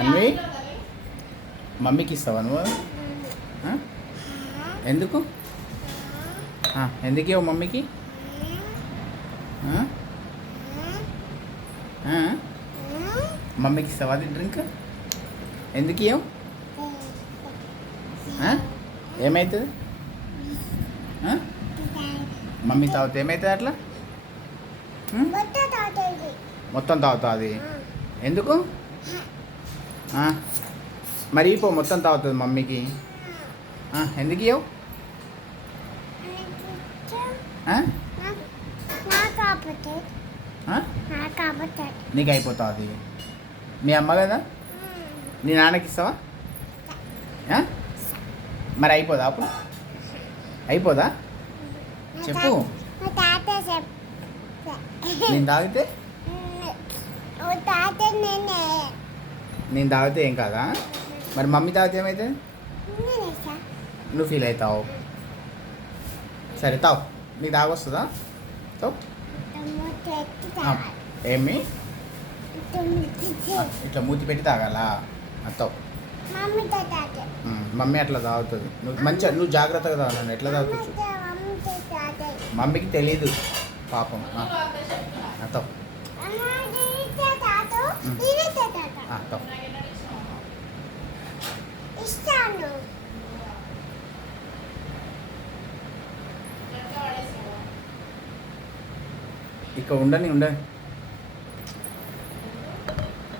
అన్వి మమ్మీకి ఇస్తావా నువ్వు? ఎందుకు ఎందుకు ఇవ్వవు మమ్మీకి? మమ్మీకి ఇస్తావా అది డ్రింక్? ఎందుకు ఇవ్వవు? ఏమవుతుంది? మమ్మీ తాగుతుంది ఏమవుతుంది అట్లా? మొత్తం తాగుతావు అది ఎందుకు? మరి పో మొత్తం తాగుతుంది మమ్మీకి. ఎందుకు ఇవ్వవు? నీకు అయిపోతుంది. మీ అమ్మ కదా, నీ నాన్నకి ఇస్తావా? మరి అయిపోదా అప్పుడు? అయిపోదా చెప్పు. నేను తాగితే నేను తాగితే ఏం కాదా? మరి మమ్మీ తాగితే ఏమైతే నువ్వు ఫీల్ అవుతావు. సరే తావు, నీకు తాగొస్తుందా? తావు. ఏమి ఇట్లా మూతి పెట్టి తాగాలా? తావు. మమ్మీ అట్లా తాగుతుంది. నువ్వు మంచిగా నువ్వు జాగ్రత్తగా తాగు. ఎట్లా తాగుతు? మమ్మీకి తెలీదు పాపం. తావు. ఇక్కడ ఉండని ఉండని